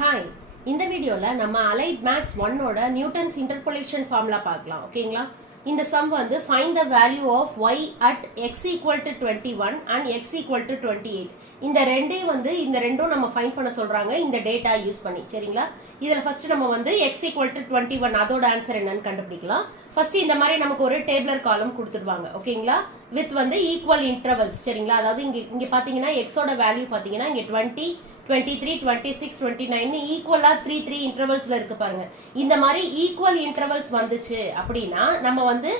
Hi, இந்த வீடியோவில் நம்ம அலைட் மேக்ஸ் 1ஓட நியூட்டன்ஸ் இன்டர்போலேஷன் ஃபார்முலா பார்க்கலாம். ஓகேங்களா? இந்த சம் வந்து find the value of y at x equal to 21 and x equal to 28. இந்த ரெண்டும் நம்ம ஃபைண்ட் பண்ண சொல்றாங்க இந்த டேட்டா யூஸ் பண்ணி. சரிங்களா? இதில் ஃபர்ஸ்ட் நம்ம வந்து x equal to 21 அதோட ஆன்சர் என்னன்னு கண்டுபிடிக்கலாம். ஃபர்ஸ்ட் இந்த மாதிரி நமக்கு ஒரு டேபிளர் காலம் கொடுத்துருவாங்க. ஓகேங்களா? வித் வந்து ஈக்குவல் இன்டர்வல்ஸ். சரிங்களா? அதாவது இங்க பாத்தீங்கன்னா எக்ஸோட வேல்யூ பாத்தீங்கன்னா இங்க 20, 23, 26, 29 ஈக்குவலா 3 இன்டர்வல்ஸ்ல இருக்கு பாருங்க. இந்த மாதிரி ஈக்குவல் இன்டர்வல்ஸ் வந்துச்சு அப்படின்னா நம்ம வந்து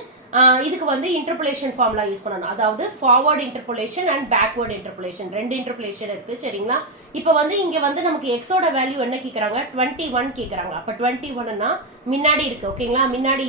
இதுக்கு வந்து இன்டர்போலேஷன் ஃபார்முலா யூஸ் பண்ணணும். அதாவது forward interpolation and backward interpolation ரெண்டு இன்டர்போலேஷன் இருக்கு. சரிங்களா? இப்போ வந்து இங்க வந்து நமக்கு எக்ஸோட வேல்யூ என்ன கேக்குறாங்க? 21 கேக்குறாங்க. அப்ப 21னா முன்னாடி இருக்கு. ஓகேங்களா? முன்னாடி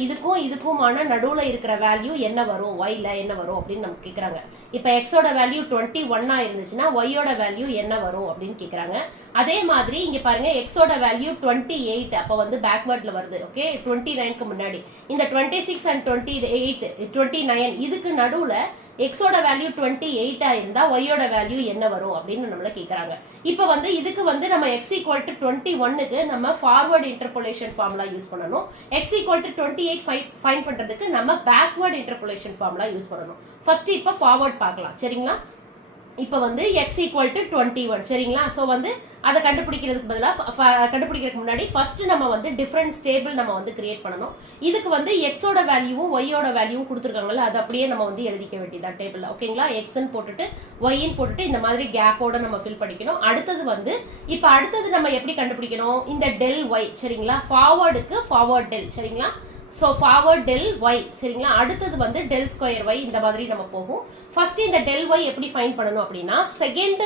இதுக்குமான நடுவுல இருக்கிற வேல்யூ என்ன வரும்? yல என்ன வரும் அப்படின்னு நமக்கு கேக்குறாங்க. இப்ப எக்ஸோட வேல்யூ 21 இருந்துச்சுன்னா yயோட வேல்யூ என்ன வரும் அப்படின்னு கேக்குறாங்க. அதே மாதிரி இங்க பாருங்க எக்ஸோட வேல்யூ 28 அப்ப வந்து பேக்வர்ட்ல வருது. ஓகே, 29க்கு முன்னாடி இந்த 26 and 29 இதுக்கு நடுவுல எக்ஸோட வேல்யூ 28 இருந்தா ஒய்யோட வேல்யூ என்ன வரும் அப்படின்னு நம்மள கேக்குறாங்க. இப்ப வந்து இதுக்கு வந்து நம்ம x equal to 21க்கு நம்ம ஃபார்வர்ட் இன்டர்போலேஷன் ஃபார்முலா யூஸ் பண்ணணும். x equal to 28 ஃபைண்ட் பண்றதுக்கு நம்ம பேக்வர்ட் இன்டர்போலேஷன் ஃபார்முலா யூஸ் பண்ணணும். ஃபர்ஸ்ட் இப்ப ஃபார்வர்ட் பார்க்கலாம். சரிங்களா? இப்ப வந்து x equal to 21. சரிங்களா? சோ வந்து அதை கண்டுபிடிக்கிறதுக்கு கண்டுபிடிக்கிறதுக்கு முன்னாடி ஃபர்ஸ்ட் நம்ம வந்து டிஃபரன்ஸ் டேபிள் நம்ம வந்து கிரியேட் பண்ணணும். இதுக்கு வந்து எக்ஸோட வேல்யூவும் ஒய்யோட வேல்யூவும் கொடுத்துருக்காங்கல்ல, அது அப்படியே நம்ம வந்து எழுதிக்க வேண்டியதா டேபிள்ல. ஓகேங்களா? எக்ஸ்ன்னு போட்டுட்டு ஒய்ன்னு போட்டுட்டு இந்த மாதிரி கேப்போட நம்ம ஃபில் பண்ணிக்கணும். அடுத்தது வந்து இப்ப அடுத்தது நம்ம எப்படி கண்டுபிடிக்கணும்? இந்த டெல் ஒய். சரிங்களா? ஃபார்வர்டுக்கு ஃபார்வர்ட் டெல். சரிங்களா? So forward del y. சரிங்களா? அடுத்தது வந்து டெல் ஸ்கொயர் ஒய். இந்த மாதிரி நம்ம போகும். ஃபர்ஸ்ட் இந்த டெல் ஒய் எப்படி ஃபைண்ட் பண்ணணும் அப்படின்னா செகண்ட்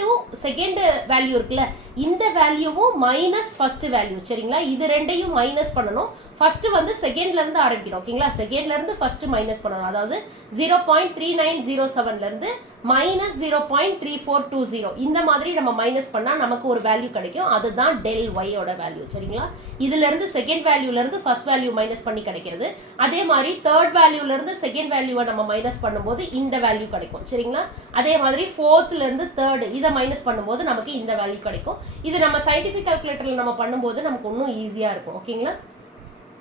வேல்யூ இருக்குல்ல, இந்த வேல்யூவும் மைனஸ் ஃபர்ஸ்ட் வேல்யூ. சரிங்களா? இது ரெண்டையும் மைனஸ் பண்ணணும். ஃபர்ஸ்ட் வந்து செகண்ட்ல இருந்து ஆரம்பிக்கணும். ஓகேங்களா? செகண்ட்ல இருந்து ஃபர்ஸ்ட் மைனஸ் பண்ணணும். அதாவது 0.3907ல இருந்து மைனஸ் 0.3420 இந்த மாதிரி நம்ம மைனஸ் பண்ணா நமக்கு ஒரு வேல்யூ கிடைக்கும். அதுதான் டெல் ஒய்யோட வேல்யூ. சரிங்களா? இதுல இருந்து செகண்ட் வேல்யூல இருந்து ஃபர்ஸ்ட் வேல்யூ மைனஸ் பண்ணி கிடைக்கிறது. அதே மாதிரி தேர்ட் வேல்யூல இருந்து செகண்ட் வேல்யூவை நம்ம மைனஸ் பண்ணும்போது இந்த வேல்யூ கிடைக்கும். சரிங்களா? அதே மாதிரி ஃபோர்த்ல இருந்து தேர்ட் இதை மைனஸ் பண்ணும்போது நமக்கு இந்த வேல்யூ கிடைக்கும். இது நம்ம சயின்டிபிக் கால்குலேட்டர்ல நம்ம பண்ணும்போது நமக்கு இன்னும் ஈஸியா இருக்கும். ஓகேங்களா?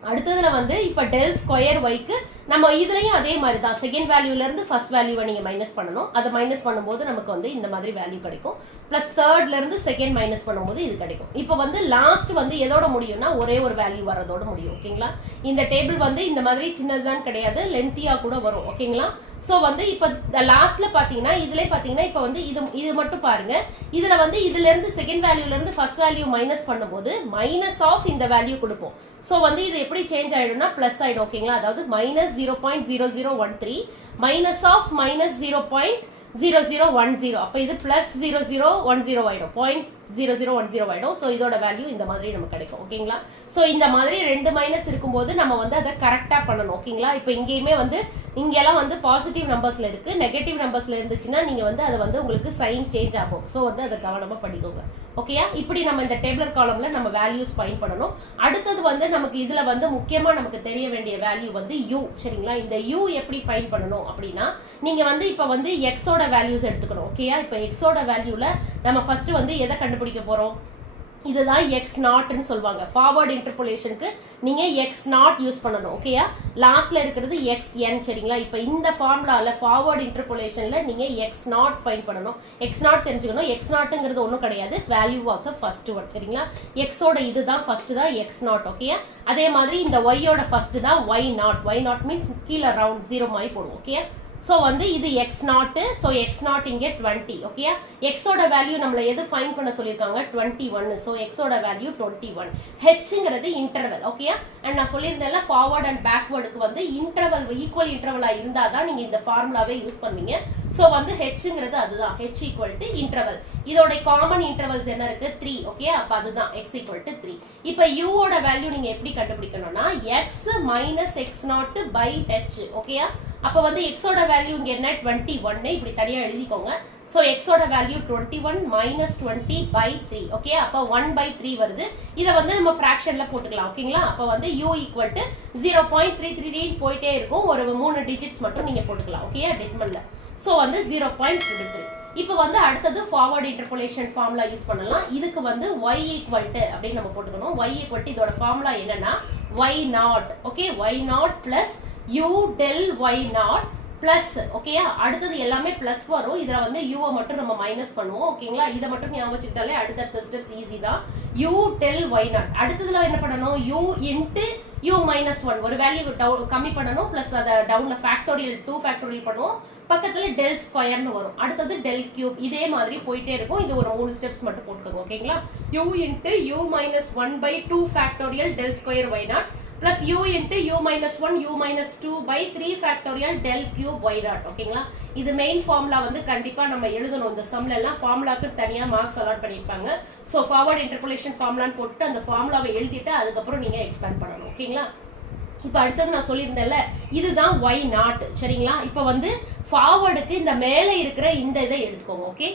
அடுத்ததுல வந்து இப்ப டெல் ஸ்கொயர் ஒய்க்கு நம்ம இதுலயும் அதே மாதிரி தான் செகண்ட் வேல்யூல இருந்து ஃபர்ஸ்ட் வேல்யூவை நீங்க மைனஸ் பண்ணணும். அதை மைனஸ் பண்ணும்போது நமக்கு வந்து இந்த மாதிரி வேல்யூ கிடைக்கும். பிளஸ் தேர்ட்ல இருந்து செகண்ட் மைனஸ் பண்ணும்போது இது கிடைக்கும். இப்ப வந்து லாஸ்ட் வந்து எதோட முடியும்னா ஒரே ஒரு வேல்யூ வரதோட முடியும். ஓகேங்களா? இந்த டேபிள் வந்து இந்த மாதிரி சின்னதுதான் கிடையாது, லென்த்தியா கூட வரும். ஓகேங்களா? சோ வந்து இப்ப லாஸ்ட்ல பாத்தீங்கன்னா இதுல பாத்தீங்கன்னா இப்ப வந்து இது மட்டும் பாருங்க. இதுல வந்து இதுல இருந்து செகண்ட் வேல்யூல இருந்து ஃபர்ஸ்ட் வேல்யூ மைனஸ் பண்ணும்போது மைனஸ் ஆஃப் இந்த வேல்யூ கொடுப்போம். சோ வந்து இது எப்படி சேஞ்ச் ஆயிடும்னா பிளஸ் ஆயிடும். ஓகேங்களா? அதாவது மைனஸ் 0.0013 மைனஸ் ஆஃப் மைனஸ் 0.0010 அப்ப இது பிளஸ் 0010 ஆயிடும். 0.0010 ஆயிடும். சோ இதோட வேல்யூ இந்த மாதிரி நமக்கு கிடைக்கும். ஓகேங்களா? சோ இந்த மாதிரி ரெண்டு மைனஸ் இருக்கும்போது நம்ம வந்து அதை கரெக்டா பண்ணணும். ஓகேங்களா? இப்ப இங்கேயுமே வந்து இங்கெல்லாம் வந்து பாசிட்டிவ் நம்பர்ஸ்ல இருக்கு, நெகட்டிவ் நம்பர்ஸ்ல இருந்துச்சுன்னா நீங்க வந்து அதை வந்து உங்களுக்கு சைன் சேஞ்ச் ஆகும். சோ வந்து அதை கவனமா படிக்கோங்க. ஓகேயா? இப்படி நம்ம இந்த டேபிளர் காலம்ல நம்ம வேல்யூஸ் ஃபைண்ட் பண்ணணும். அடுத்தது வந்து நமக்கு இதுல வந்து முக்கியமா நமக்கு தெரிய வேண்டிய வேல்யூ வந்து u. சரிங்களா? இந்த u எப்படி ஃபைண்ட் பண்ணணும் அப்படின்னா நீங்க வந்து இப்ப வந்து எக்ஸோட வேல்யூஸ் எடுத்துக்கணும். ஓகேயா? இப்ப எக்ஸோட வேல்யூல நம்ம ஃபர்ஸ்ட் வந்து எதை கண்டுபிடிக்க போறோம்? இதுதான் எக்ஸ் நாட்னு சொல்லுவாங்க. ஃபார்வர்ட் இன்டர்போலேஷனுக்கு நீங்க எக்ஸ் நாட் யூஸ் பண்ணணும். ஓகேயா? லாஸ்ட்ல இருக்கிறது எக்ஸ் என். சரிங்களா? இப்ப இந்த ஃபார்முலால ஃபார்வர்ட் இன்டர்போலேஷன்ல நீங்க எக்ஸ் நாட் ஃபைண்ட் பண்ணணும். எக்ஸ் நாட் தெரிஞ்சுக்கணும். எக்ஸ் நாட்ங்கிறது ஒன்றும் கிடையாது, value of the first one. சரிங்களா? எக்ஸோட இதுதான் ஃபர்ஸ்ட் தான் எக்ஸ் நாட். ஓகேயா? அதே மாதிரி இந்த ஒய்யோட ஃபர்ஸ்ட் தான் y naught. Y naught means கீழே ரவுண்ட் 0 மாதிரி போடுவோம். ஓகேயா? சோ வந்து இது x naught. So x naught இங்க 20. ஓகேயா? x ஓட வேல்யூ நம்மள எது ஃபைண்ட் பண்ண சொல்லிருக்காங்க? 21. சோ x ஓட வேல்யூ 21. h-ங்கிறது இன்டர்வல். ஓகேயா? அண்ட் நான் சொல்லியிருந்தேன்ல ஃபார்வர்ட் அண்ட் பேக்வர்டுக்கு வந்து இன்டர்வல் ஈக்குவல் இன்டர்வலா இருந்தா தான் நீங்க இந்த ஃபார்முலாவே யூஸ் பண்ணுவீங்க. சோ வந்து h-ங்கிறது அதுதான். h equal to interval. இதோட காமன் இன்டர்வல்ஸ் என்ன இருக்கு? 3. ஓகே? அப்ப அதுதான் x ஈக்குவல் டு 3. இப்ப u ஓட வேல்யூ நீங்க எப்படி கண்டுபிடிக்கணும்னா x minus x naught by h. ஓகேயா? அப்ப வந்து x ஓட வேல்யூ இங்க என்ன? 21. இப்படி தனியா எழுதிக்கோங்க. சோ x ஓட வேல்யூ 21 மைனஸ் 20 பை 3. ஓகே? அப்ப 1/3 வருது. இத வந்து நம்ம ஃபிராக்ஷன்ல போட்டுக்கலாம். ஓகேங்களா? அப்ப வந்து u ஈக்குவல் டு 0.333 போயிட்டே இருக்கும். ஒரு 3 டிஜிட்ஸ் மட்டும் நீங்க போட்டுக்கலாம். ஓகேயா? டெசிமல்ல. சோ வந்து 0.33. இப்போ வந்து அடுத்தது ஃபார்வர்ட் இன்டர்போலேஷன் ஃபார்முலா யூஸ் பண்ணலாம். இதுக்கு வந்து y ஈக்குவல் டு அப்படின்னு நம்ம போட்டுக்கணும். y ஈக்குவல் டு இதோட ஃபார்முலா என்னன்னா y naught. Okay, y naught plus u del y naught plus. ஓகேயா, அடுத்தது எல்லாமே பிளஸ் வரும். இதுல வந்து யூவை மட்டும் நம்ம மைனஸ் பண்ணுவோம். ஓகேங்களா, இதை மட்டும் ஞாபகம் வச்சுக்கிட்டாலே அடுத்த ஸ்டெப்ஸ் ஈஸி தான். u del y naught. அடுத்ததுல என்ன பண்ணணும், u இன்ட்டு u மைனஸ் 1 ஒரு வேல்யூ கம்மி பண்ணணும். பிளஸ் அதை டவுன்ல ஃபேக்டோரியல் 2 ஃபேக்டோரியல் பண்ணுவோம். பக்கத்துல டெல் ஸ்கொயர்னு வரும். அடுத்தது டெல் கியூப். இதே மாதிரி போயிட்டே இருக்கும். இது ஒரு 3 ஸ்டெப்ஸ் மட்டும் போட்டுக்கோங்க. ஓகேங்களா, u into u minus 1 by 2 factorial del square y naught plus u into u minus 1 u minus 2 by 3 factorial del cube y dot. ஓகேங்களா, இது மெயின் ஃபார்முலா வந்து கண்டிப்பா நம்ம எழுதணும். இந்த சம்ல எல்லாம் ஃபார்முலாக்கு தனியா மார்க்ஸ் அலாட் பண்ணிருப்பாங்க. சோ ஃபார்வர்ட் இன்டர்போலேஷன் ஃபார்முலான்னு போட்டு அந்த ஃபார்முலாவை எழுதிட்டு அதுக்கப்புறம் நீங்க எக்ஸ்பேண்ட் பண்ணணும். ஓகேங்களா, இப்போ அடுத்தது நான் சொல்லியிருந்தேன்ல, இதுதான் y நாட். சரிங்களா, இப்போ வந்து ஃபார்வர்டுக்கு இந்த மேலே இருக்கிற இந்த இதை எடுத்துக்கோங்க. ஓகே,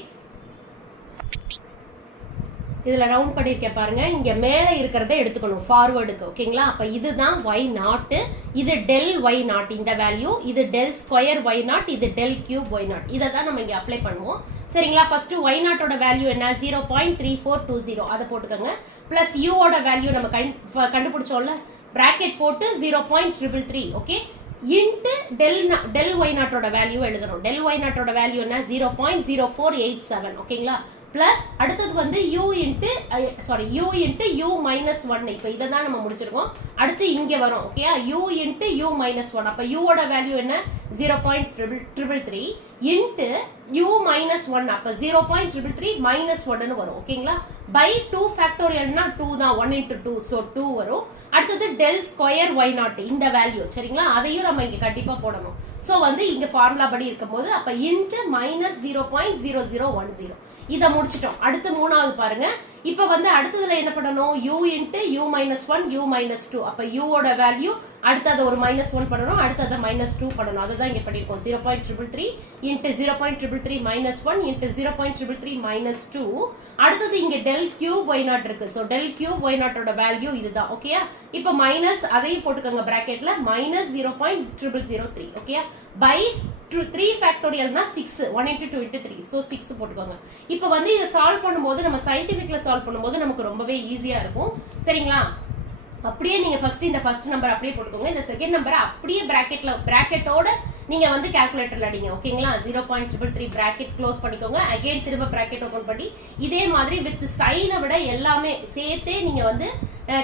இதுல ரவுண்ட் பண்ணிருக்கேன் பாருங்க. இங்க மேல இருக்கிறத எடுத்துக்கணும் ஃபார்வர்டுக்கு. ஓகேங்களா, அப்ப இதுதான் y நாட். இது டெல் y நாட் இந்த வேல்யூ. இது டெல் ஸ்கொயர் y நாட். இது டெல் கியூப் y நாட். இதை தான் நம்ம இங்க அப்ளை பண்ணுவோம். சரிங்களா, ஃபர்ஸ்ட் y நாட்டோட வேல்யூ என்ன 0.3420 அதை போட்டுக்கோங்க. பிளஸ் u ஓட வேல்யூ நம்ம கண்டுபிடிச்சோம்ல, பிராக்கெட் போட்டு 0.333. ஓகே, இன்ட்டு டெல் y நாட்டோட வேல்யூ எழுதணும். டெல் y நாட்டோட வேல்யூ என்ன 0.0487. ஓகேங்களா, பிளஸ் அடுத்தது வந்து u இன்ட்டு u மைனஸ் 1. இப்போ இதை தான் நம்ம முடிச்சிருக்கோம். அடுத்து இங்க வரும். ஓகேயா, u இன்ட்டு u மைனஸ் 1. அப்ப u ஓட வேல்யூ என்ன 0.333 இன்ட்டு u மைனஸ் 1. அப்ப 0.333 மைனஸ் 1 வரும். ஓகேங்களா, பை 2 ஃபேக்டோரியல்னா 2 தான், 1 இன்ட்டு 2 ஸோ 2 வரும். அடுத்தது டெல் ஸ்கொயர் y நாட் இந்த வேல்யூ. சரிங்களா, அதையும் நம்ம இங்க கண்டிப்பா போடணும். ஸோ வந்து இங்க ஃபார்முலா படி இருக்கும் போது அப்ப இன்ட்டு மைனஸ் 0.0010 இதை முடிச்சிட்டோம். அடுத்து மூணாவது பாருங்க. இப்ப வந்து அடுத்ததுல என்ன பண்ணணும், u into u minus 1 u minus 2. அப்ப u ஓட வேல்யூ அடுத்தது ஒரு மைனஸ் 1 பண்ணணும், அடுத்தது மைனஸ் 2 பண்ணணும். அதுதான் இங்க பண்ணிருக்கோம். 0.333 இன்ட்டு 0.333 மைனஸ் 1 இன்ட்டு 0.333 மைனஸ் 2. அடுத்தது இங்க டெல் கியூப் y நாட் இருக்கு. சோ டெல் கியூப் y நாட்டோட வேல்யூ இதுதான். ஓகேயா, இப்ப மைனஸ் அதையும் போட்டுக்கோங்க பிராக்கெட்ல, மைனஸ் 0.0003. ஓகேயா, பை 3 ஃபேக்டோரியல்னா 6, 1 into 2 into 3. சோ 6 போட்டுக்கோங்க. இப்போ வந்து இதை சால்வ் பண்ணும்போது நம்ம சயின்டிபிக்ல சால்வ் பண்ணும்போது நமக்கு ரொம்பவே ஈஸியா இருக்கும். சரிங்களா, அப்படியே நீங்க இந்த ஃபர்ஸ்ட் நம்பர் அப்படியே போட்டுக்கோங்க. இந்த செகண்ட் நம்பரை அப்படியே பிராக்கெட்டோட நீங்க வந்து கால்குலேட்டர்ல அடிங்க. ஓகேங்களா, 0.333 பிராக்கெட் க்ளோஸ் பண்ணிக்கோங்க. அகைன் திரும்ப பிராக்கெட் ஓபன் பண்ணி இதே மாதிரி வித் சைனை விட எல்லாமே சேர்த்தே நீங்க வந்து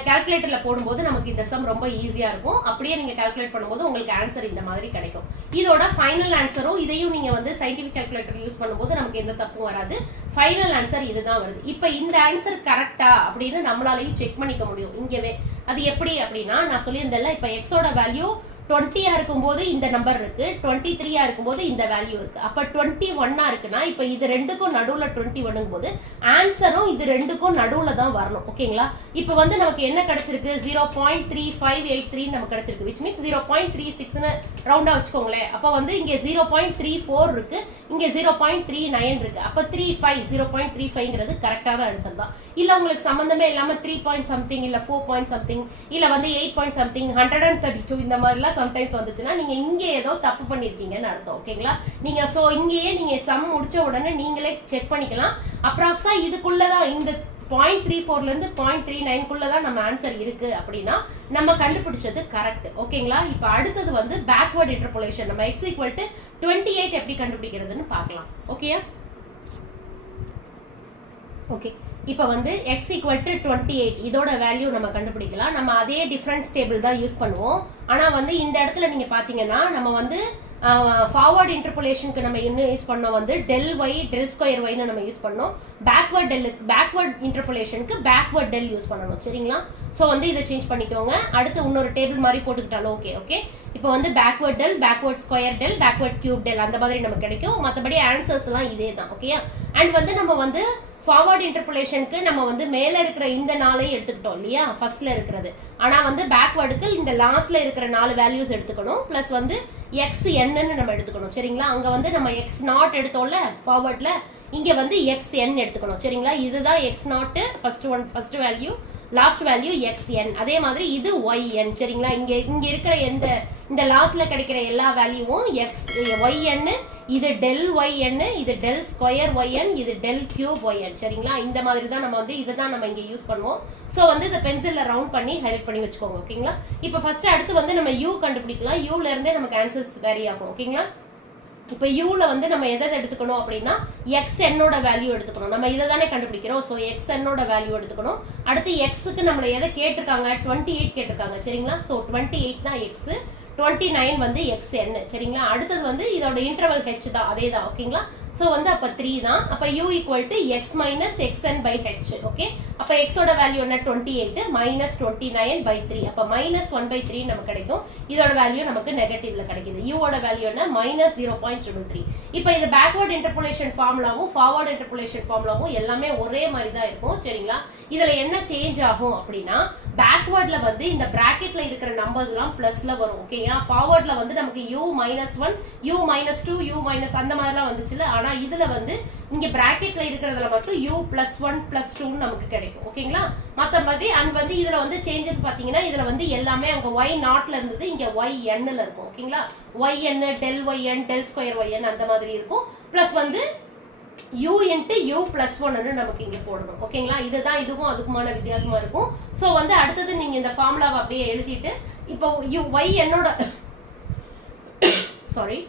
கால்குலேட்டர்ல போடும்போது நமக்கு இந்த சம் ரொம்ப ஈஸியா இருக்கும். அப்படியே நீங்க கால்குலேட் பண்ணும்போது உங்களுக்கு ஆன்சர் இந்த மாதிரி கிடைக்கும். இதோட ஃபைனல் ஆன்சரும் இதையும் நீங்க வந்து சயின்டிபிக் கால்குலேட்டர் யூஸ் பண்ணும்போது நமக்கு எந்த தப்பும் வராது. ஃபைனல் ஆன்சர் இதுதான் வருது. இப்ப இந்த ஆன்சர் கரெக்டா அப்படின்னு நம்மளாலையும் செக் பண்ணிக்க முடியும் இங்கவே. அது எப்படி அப்படின்னா, நான் சொல்லியிருந்தேன்ல, இப்ப எக்ஸோட வேல்யூ 20 இருக்கும்போது இந்த நம்பர் இருக்கு, 23 இருக்கும்போது இந்த வேல்யூ இருக்கு. அப்ப 21 இருக்குன்னா இப்ப இது ரெண்டுக்கும் நடுவுல 21 போது ஆன்சரும் இது ரெண்டுக்கும் நடுவுல தான் வரணும். ஓகேங்களா, இப்ப வந்து நமக்கு என்ன கிடைச்சிருக்கு 0.3583 நமக்கு கிடைச்சிருக்கு. which means 0.36 ரவுண்டா வச்சுக்கோங்களேன். அப்ப வந்து இங்க 0.34 இருக்கு, இங்க 0.39 இருக்கு. அப்ப 0.35ங்கிறது கரெக்டான ஆன்சர் தான். இல்ல உங்களுக்கு சம்பந்தமே இல்லாம 3 பாயிண்ட் சம்திங் இல்ல 4 பாயிண்ட் சம்திங் இல்ல வந்து 8 பாயிண்ட் சம்திங் 132 இந்த மாதிரிலாம் சம்டைம்ஸ் வந்துச்சுன்னா நீங்க இங்க ஏதோ தப்பு பண்ணிருக்கீங்கன்னு அர்த்தம். ஓகேங்களா, நீங்க சோ இங்கேயே நீங்க சம் முடிச்ச உடனே நீங்களே செக் பண்ணிக்கலாம். அப்ராக்ஸா இதுக்குள்ளதான் இந்த 0.34 இருந்து 0.39 நம்ம ஆன்சர் இருக்கு அப்படின்னா நம்ம கண்டுபிடிச்சது கரெக்ட். ஓகேங்களா, இப்ப அடுத்தது வந்து பேக்வர்ட் இன்டர்போலேஷன். நம்ம x = 28 எப்படி கண்டுபிடிக்கிறதுன்னு பார்க்கலாம். ஓகேயா, ஓகே, இப்ப வந்து x = 28 இதோட வேல்யூ நம்ம கண்டுபிடிக்கலாம். நம்ம அதே டிஃபரன்ஸ் டேபிள் தான் யூஸ் பண்ணுவோம். ஆனா வந்து இந்த இடத்துல நீங்க பாத்தீங்கன்னா நம்ம வந்து ஃபார்வர்ட் இன்டர்போலேஷனுக்கு நம்ம என்ன யூஸ் பண்ணோம் வந்து del y del square y நம்ம யூஸ் பண்ணோம். பேக்வர்ட் இன்டர்போலேஷனுக்கு பேக்வர்ட் டெல் யூஸ் பண்ணணும். சரிங்களா, சோ வந்து இதை சேஞ்ச் பண்ணிக்கோங்க. அடுத்து இன்னொரு டேபிள் மாதிரி போட்டுக்கிட்டாலும் ஓகே. ஓகே, இப்போ வந்து backward del, backward square del, backward cube del அந்த மாதிரி நமக்கு கிடைக்கும். மற்றபடி ஆன்சர்ஸ் எல்லாம் இதே தான். ஓகேயா, அண்ட் வந்து நம்ம வந்து ஃபார்வர்ட் இன்டர்போலேஷனுக்கு நம்ம வந்து மேல இருக்கிற இந்த 4 எடுத்துக்கிட்டோம் இல்லையா, ஃபர்ஸ்ட்ல இருக்கிறது. ஆனா வந்து பேக்வர்டுக்கு இந்த லாஸ்ட்ல இருக்கிற 4 வேல்யூஸ் எடுத்துக்கணும். பிளஸ் வந்து xn நம்ம எடுத்துக்கணும். சரிங்களா, அங்க வந்து நம்ம x0 எடுத்தோம்ல ஃபார்வர்ட்ல, இங்க வந்து xn எடுத்துக்கணும். சரிங்களா, இதுதான் x0 first value, last value xn. அதே மாதிரி இது yn. சரிங்களா, இங்க இருக்கிற இந்த லாஸ்ட்ல கிடைக்கிற எல்லா வேல்யூவும் yn, இது del yn, இது del square yn, இது del cube yn. சரிங்களா? இந்த மாதிரி தான் நம்ம வந்து இதுதான் நம்ம இங்க யூஸ் பண்ணுவோம். சோ வந்து இந்த பென்சில்ல ரவுண்ட் பண்ணி ஹைலைட் பண்ணி வச்சுக்கோங்க. ஓகேங்களா? இப்போ ஃபர்ஸ்ட் அடுத்து வந்து நம்ம u கண்டுபிடிக்கலாம். u ல இருந்தே நமக்கு ஆன்சர்ஸ் வேரி ஆகும். ஓகேங்களா? இப்போ u ல வந்து நம்ம எதை எடுத்துக்கணும் அப்படின்னா xn ஓட வேல்யூ எடுத்துக்கணும். நம்ம இத தானே கண்டுபிடிக்கிறோம். சோ xn ஓட வேல்யூ எடுத்துக்கணும். அடுத்து x க்கு நம்மள எதை கேட்டிருக்காங்க? 28 கேட்டிருக்காங்க. சரிங்களா? சோ 28 தான் x, 29 வந்து xn. சரிங்களா? அடுத்து வந்து இதோட இன்டர்வல் h தான், அதேதான். ஓகேங்களா? சோ வந்து அப்ப 3 தான். அப்ப u x minus xn by h. Okay? அப்ப x ஓட வேல்யூ என்ன? 28 minus 29 by 3. அப்ப minus 1 by 3 நமக்கு கிடைக்கும். இதோட வேல்யூ நமக்கு நெகட்டிவ்ல கிடைக்குது. u ஓட வேல்யூ என்ன? minus 0.33. இப்போ இது பேக்வர்ட் இன்டர்போலேஷன் ஃபார்முலாவும் ஃபார்வர்ட் இன்டர்போலேஷன் ஃபார்முலாவும் எல்லாமே ஒரே மாதிரி தான் இருக்கும். சரிங்களா? இதுல என்ன சேஞ்ச் ஆகும் அப்படின்னா பேக்வர்ட்ல வந்து இந்த பிராக்கெட்ல இருக்கிற நம்பர்ஸ் எல்லாம் பிளஸ்ல வரும். ஓகேங்களா? ஃபார்வர்ட்ல வந்து நமக்கு u -1, u -2, u minus அந்த மாதிரிலாம் வந்துச்சுல. ஆனா இதுல வந்து இங்க பிராக்கெட்ல இருக்கிறதுல மட்டும் u +1 +2 நமக்கு கிடைக்கும். ஓகேங்களா? மத்தபடி அண்ட் வந்து இதுல வந்து சேஞ்சஸ் பாத்தீங்கன்னா இதுல வந்து எல்லாமே அங்க y நாட்ல இருந்தது, இங்க yn ல இருக்கும். ஓகேங்களா? yn, del yn, del square yn அந்த மாதிரி இருக்கும். பிளஸ் வந்து u into u +1 நமக்கு இங்க போடணும். ஓகேங்களா? இதுதான் இதுவும் அதுக்குமான வித்தியாசமா இருக்கும். சோ வந்து அடுத்தது நீங்க இந்த ஃபார்முலாவை அப்படியே எழுதிட்டு இப்போ y என்னோட சாரி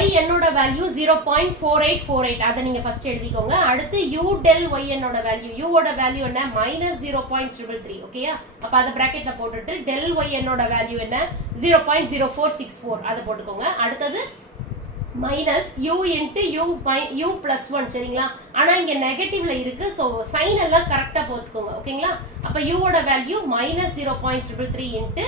y என்னோட வேல்யூ 0.4848 அத நீங்க ஃபர்ஸ்ட் எழுதிக்கோங்க. அடுத்து u del y என்னோட வேல்யூ, u ஓட வேல்யூ என்ன? -0.333. ஓகேயா? அப்ப அத பிராக்கெட்ல போட்டுட்டு del y என்னோட வேல்யூ என்ன? 0.0464 அத போட்டுக்கோங்க. அடுத்து minus u into u +1. சரிங்களா? ஆனா இங்க நெகட்டிவ்ல இருக்கு. சோ சைன் எல்லாம் கரெக்ட்டா போட்டுக்கோங்க. ஓகேங்களா? அப்ப u ஓட வேல்யூ -0.333 into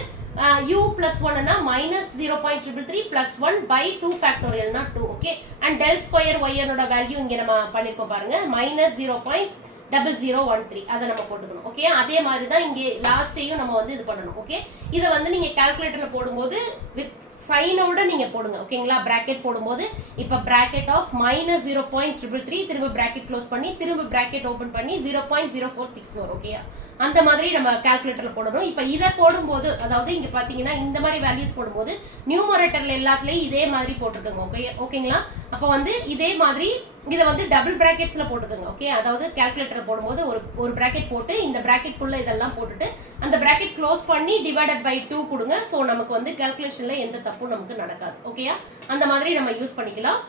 u +1 னா -0.333 +1 by 2 factorial னா 2. Okay? and del square y ஓட வேல்யூ இங்க நம்ம பண்ணிருக்கோம் பாருங்க, -0.0013 அத நம்ம போட்டுக்கணும். ஓகே? அதே மாதிரி தான் இங்க லாஸ்டையும் நம்ம வந்து இது பண்ணணும். ஓகே? இத வந்து நீங்க கால்குலேட்டர்ல போடும்போது வித் சைனோட நீங்க போடுங்க. ஓகேங்களா? பிராக்கெட் போடும்போது இப்ப பிராக்கெட் ஆஃப் -0.333 திரும்ப பிராக்கெட் க்ளோஸ் பண்ணி திரும்ப பிராக்கெட் ஓபன் பண்ணி 0.0464. ஓகேயா? அந்த மாதிரி நம்ம கால்குலேட்டர்ல போடணும். இப்ப இத போடும்போது அதாவது இங்க பாத்தீங்கன்னா இந்த மாதிரி வேல்யூஸ் போடும்போது நியூமரேட்டர்ல எல்லாத்துலயும் இதே மாதிரி போட்டுக்கோங்க. ஓகேங்களா? அப்ப வந்து இதே மாதிரி இத வந்து டபுள் பிராக்கெட்ஸ்ல போட்டுக்கோங்க. ஓகே? அதாவது கால்குலேட்டர்ல போடும்போது ஒரு பிராக்கெட் போட்டு இந்த பிராக்கெட் குள்ள இதெல்லாம் போட்டுட்டு அந்த பிராக்கெட் க்ளோஸ் பண்ணி டிவைடட் பை 2 கொடுங்க. சோ நமக்கு வந்து கால்குலேஷன்ல எந்த தப்பும் நமக்கு நடக்காது. ஓகேயா? அந்த மாதிரி நம்ம யூஸ் பண்ணிக்கலாம்.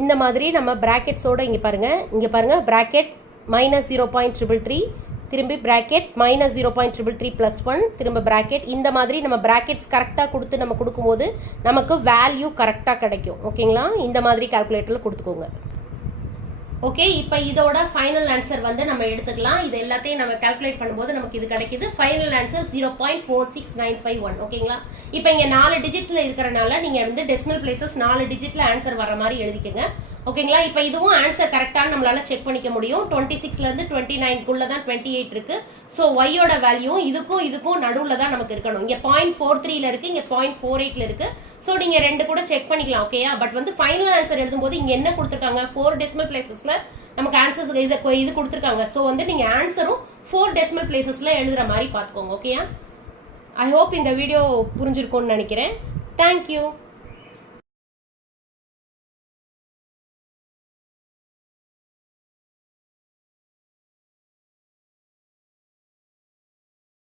இந்த மாதிரி நம்ம பிராக்கெட்ஸோட இங்க பாருங்க பிராக்கெட் -0.333 திரும்பி பிராக்கெட் -0.333 +1 திரும்ப பிராக்கெட் இந்த மாதிரி நம்ம பிராக்கெட்ஸ் கரெக்டா கொடுத்து நம்ம கொடுக்கும்போது நமக்கு வேல்யூ கரெக்டா கிடைக்கும். ஓகேங்களா? இந்த மாதிரி கால்குலேட்டர்ல கொடுத்துக்கோங்க. ஓகே? இப்போ இதோட ஃபைனல் ஆன்சர் வந்து நம்ம எடுத்துக்கலாம். இது எல்லாத்தையும் நம்ம கால்குலேட் பண்ணும்போது நமக்கு இது கிடைக்குது. Final answer 0.46951. ஓகேங்களா? இப்போ இங்க 4 டிஜிட்ல இருக்கறனால நீங்க வந்து டெசிமல் பிளேசஸ் 4 டிஜிட்ல ஆன்சர் வர மாதிரி எழுதிக்கங்க. ஓகேங்களா? இப்போ இதுவும் ஆன்சர் கரெக்டான நம்மளால செக் பண்ணிக்க முடியும். 26ல இருந்து 29 குள்ள தான் 28 இருக்கு. சோ y ஓட வேல்யூ இதுக்கும் நடுவுல தான் நமக்கு இருக்கணும். இங்க 0.43 ல இருக்கு, இங்க 0.48 ல இருக்கு. சோ நீங்க ரெண்டு கூட செக் பண்ணிக்கலாம். ஓகேயா? பட் வந்து ஃபைனல் ஆன்சர் எழுதும்போது இங்க என்ன கொடுத்திருக்காங்க? 4 டெசிமல் பிளேசஸ்ல நமக்கு ஆன்சர்ஸ் இது கொடுத்திருக்காங்க. சோ வந்து நீங்க ஆன்சரும் 4 டெசிமல் பிளேசஸ்ல எழுதுற மாதிரி பாத்துக்கோங்க. ஓகேயா? ஐ ஹோப் இந்த வீடியோ புரிஞ்சிருக்கும்னு நினைக்கிறேன். Thank you.